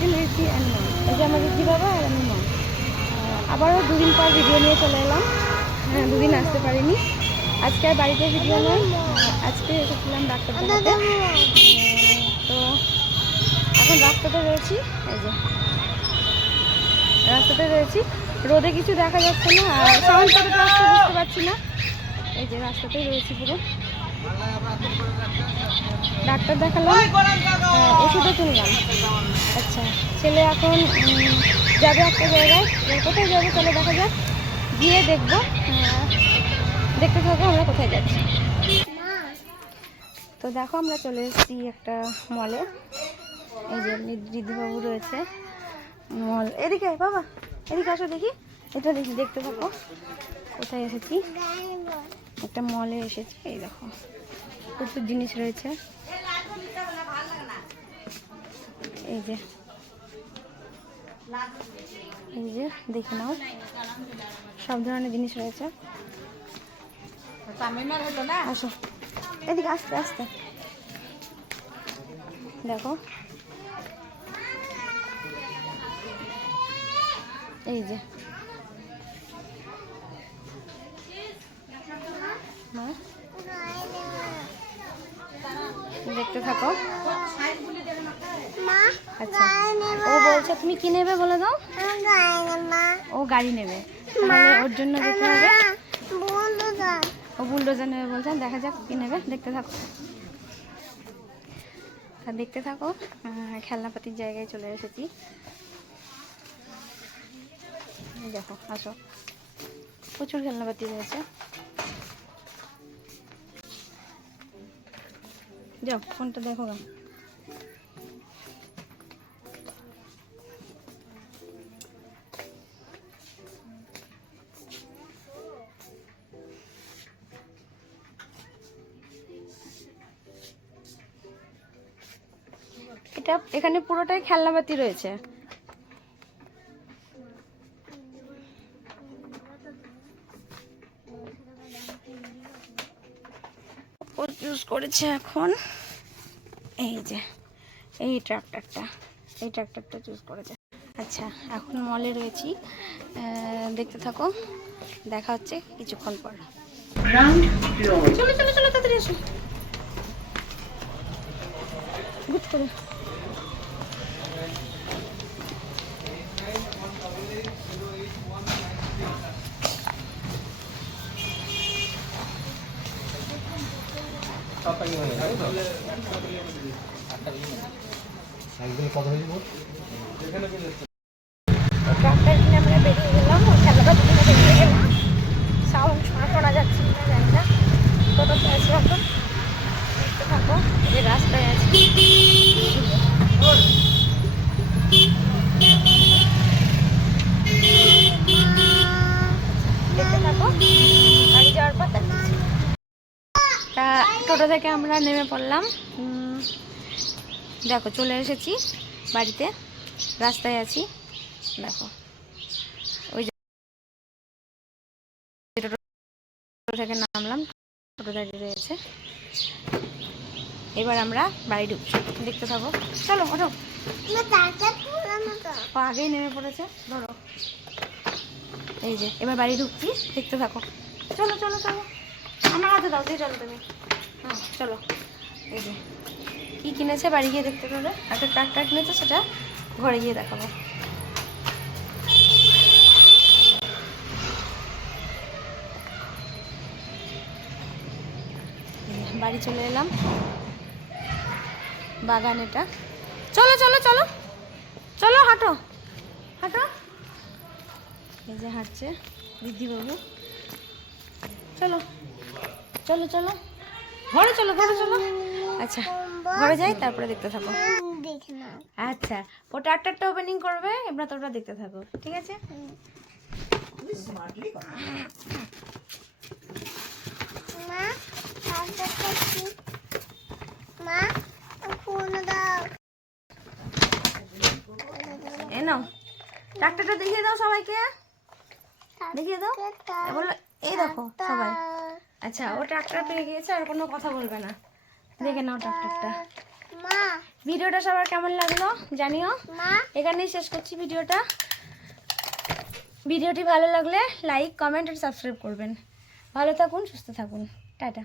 Little Riddhi and mom. এই যে আমার ঋদ্ধি বাবা আর আমি মম। আবারও দুদিন পর ভিডিও নিয়ে চলে এলাম। দুদিন আসতে পারিনি। আজকে আর বাড়িতে ভিডিও নয়, আজকে এসেছিলাম ডাক্তার দেখাতে। তো এখন রাস্তাতে রয়েছি, এই যে রাস্তাতে রয়েছি, রোদে কিছু দেখা যাচ্ছে না আর সাউন্ড কতটা আসছে বুঝতে পারছি না। এই যে রাস্তাতেই রয়েছি পুরো। ডাক্তার দেখালাম, ওষুধও কিনলাম। আচ্ছা, ছেলে এখন যাবে একটা জায়গায়, কোথায় যাবে চলো দেখা যাক, গিয়ে দেখবো। দেখতে থাকবো আমরা কোথায় যাচ্ছি। তো দেখো আমরা চলে এসেছি একটা মলে। এই যে ঋদ্ধিবাবু রয়েছে মল। এদিকে বাবা, এদিকে আসো দেখি, এটা দেখি, দেখতে থাকো কোথায় এসেছি। একটা মলে এসেছি, এই দেখো প্রচুর জিনিস রয়েছে। এই যে এই যে দেখে নাও, সব ধরনের জিনিস রয়েছে। আসো এদিকে, আস্তে আস্তে দেখো। এই যে দেখতে থাকো। আচ্ছা, ও বলছে তুমি কি নেবে বলে দাও। ও গাড়ি নেবে, তাহলে ওর জন্য যেতে হবে। ও বুলডোজার নেবে বলছে, দেখা যাক কি নেবে, দেখতে থাকো। দেখতে থাকো। খেলনাপাতির জায়গায় চলে এসেছি, দেখো আসো, প্রচুর খেলনাপাতি রয়েছে। যাও ফোনটা দেখো না। এটা এখানে পুরোটাই খেলনাপাতি রয়েছে। ও চুজ করেছে এখন, এই যে এই ট্রাক্টরটা চুজ করেছে। আচ্ছা, এখন মলে রয়েছি, দেখতে থাকো, দেখা হচ্ছে কিছুক্ষণ পর। চলো চলো চলো তাড়াতাড়ি এসো, গুড করে। ট্রাক্টর কিনে আমরা বেরিয়ে গেলাম, খেলাপাতি কিনে বেরিয়ে গেলাম। সাউন্ড শোনা যাচ্ছে না, জানি না। টোটোতে আছি এখন, দেখতে থাকো। এই রাস্তায় আছি, দেখতে থাকো। গাড়ি যাওয়ার পর দেখাচ্ছি। তা টোটো থেকে আমরা নেমে পড়লাম। দেখো চলে এসেছি বাড়িতে, রাস্তায় আছি। দেখো ওই যে টোটো থেকে নামলাম, টোটো দাঁড়িয়ে রয়েছে। এবার আমরা বাড়ি ঢুকছি, দেখতে থাকো। চলো ওঠো, আগেই নেমে পড়েছে, ধরো। এই যে এবার বাড়ি ঢুকছি, দেখতে থাকো। চলো চলো চলো, আমার হাতে দাও দিয়ে, চলো তুমি। হ্যাঁ চলো। এই যে কী কিনেছে বাড়ি গিয়ে দেখতে পাবে। একটা ট্রাক্টর কিনেছে, সেটা ঘরে গিয়ে দেখাবো। বাড়ি চলে এলাম, বাগান এটা। চলো চলো চলো চলো, হাঁটো হাঁটো। এই যে হাঁটছে ঋদ্ধিবাবু। চলো চলো চলো, ঘরে চলো ঘরে চলো। আচ্ছা ঘরে যাই, তারপরে দেখতে থাকো। আচ্ছা, ও ট্রাক্টরটা ওপেনিং করবে, এবার তোমরা দেখতে থাকো, ঠিক আছে? এ নাও ট্রাক্টরটা দেখিয়ে দাও সবাইকে, দেখিয়ে দাও। বললো এই দেখো সবাই। আচ্ছা, ও ট্রাক্টর পেয়ে গিয়েছে, আর কোনো কথা বলবে না। দেখে নাও ট্রাক্টরটা, ভিডিওটা সবার কেমন লাগলো জানিও। এখানেই শেষ করছি ভিডিওটা। ভিডিওটি ভালো লাগলে লাইক, কমেন্ট আর সাবস্ক্রাইব করবেন। ভালো থাকুন, সুস্থ থাকুন, টাটা।